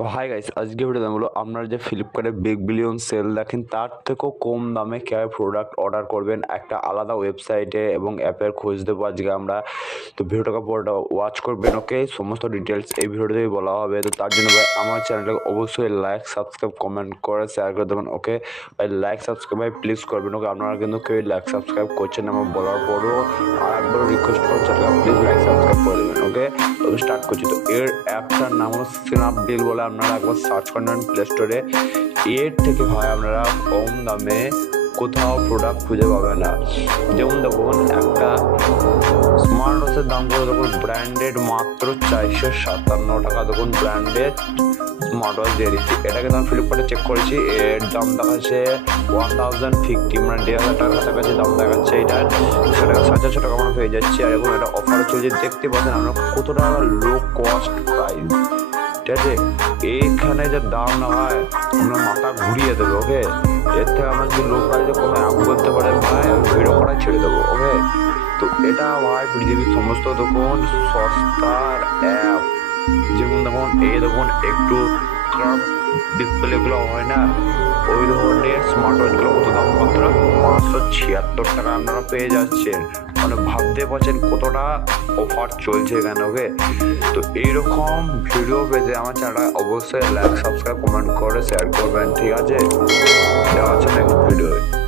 তো hi guys, আজকে video হলো আপনারা যে ফ্লিপকার্টে বিগ বিলিয়ন সেল দেখেন তার থেকেও কম দামে কীভাবে প্রোডাক্ট অর্ডার করবেন একটা আলাদা ওয়েবসাইটে এবং অ্যাপের খোঁজ দেবো আজকে আমরা। তো ভিডিওটাকে পুরোটা ওয়াচ করবেন, ওকে? সমস্ত ডিটেলস এই ভিডিওতেই বলা হবে। তো তার জন্য ভাই আমার চ্যানেলটাকে অবশ্যই লাইক সাবস্ক্রাইব কমেন্ট করে শেয়ার করে দেবেন, ওকে ভাই? লাইক সাবস্ক্রাইব ভাই প্লিজ করবেন, ওকে? আপনারা কিন্তু কেউ লাইক সাবস্ক্রাইব করছেন আমার বলার পরও, আর একবার রিকোয়েস্ট করছেন প্লিজ লাইক সাবস্ক্রাইব করে দেবেন, ওকে? তো স্টার্ট করছি। তো এর অ্যাপটার নাম হলো স্ন্যাপডিল বলে, আপনারা একবার সার্চ করেন প্লে স্টোরে। এর থেকে ভাই আপনারা কম দামে কোথাও প্রোডাক্ট খুঁজে পাবে না। যেমন দেখুন, একটা স্মার্ট ওয়াচের দাম করে দেখুন ব্র্যান্ডেড মাত্র 457 টাকা। দেখুন ব্র্যান্ডেড স্মার্ট ওয়াচ দিয়ে দিচ্ছি, এটাকে আমি ফ্লিপকার্টে চেক করেছি, এর দাম দেখাচ্ছে 1050, মানে 1500 টাকার কাছাকাছি দাম দেখাচ্ছে। এটার সেটাকে 700 টাকা আমরা পেয়ে যাচ্ছি। আর এখন এটা অফারে চলছে, দেখতে পাচ্ছেন আমরা কত টাকা লো কস্ট প্রাইস, ঠিক আছে? এইখানে যে দাম না হয় আমরা মাথা ঘুরিয়ে দেবে, ওকে? এর থেকে আমরা যদি লো প্রাইসে কোনো অ্যাপ করতে পারে ভাই, আমি ভিডিও করা ছেড়ে দেবো, ওকে? তো এটা ভাই পৃথিবীর সমস্ত দেখুন সস্তার অ্যাপ। যেমন দেখুন দেখুন একটু কার্ভ ডিসপ্লেগুলো হয় না, ওই ধরনের স্মার্ট ওয়াচগুলো কত দাম মাত্র 576 টাকা আপনারা পেয়ে যাচ্ছেন। মানে ভাবতে পারছেন কতটা অফার চলছে এখানে, ওকে? তো এইরকম ভিডিও পেতে আমার চ্যানেলটা অবশ্যই লাইক সাবস্ক্রাইব কমেন্ট করে শেয়ার করবেন, ঠিক আছে? দেখা হচ্ছে নেক্সট ভিডিও।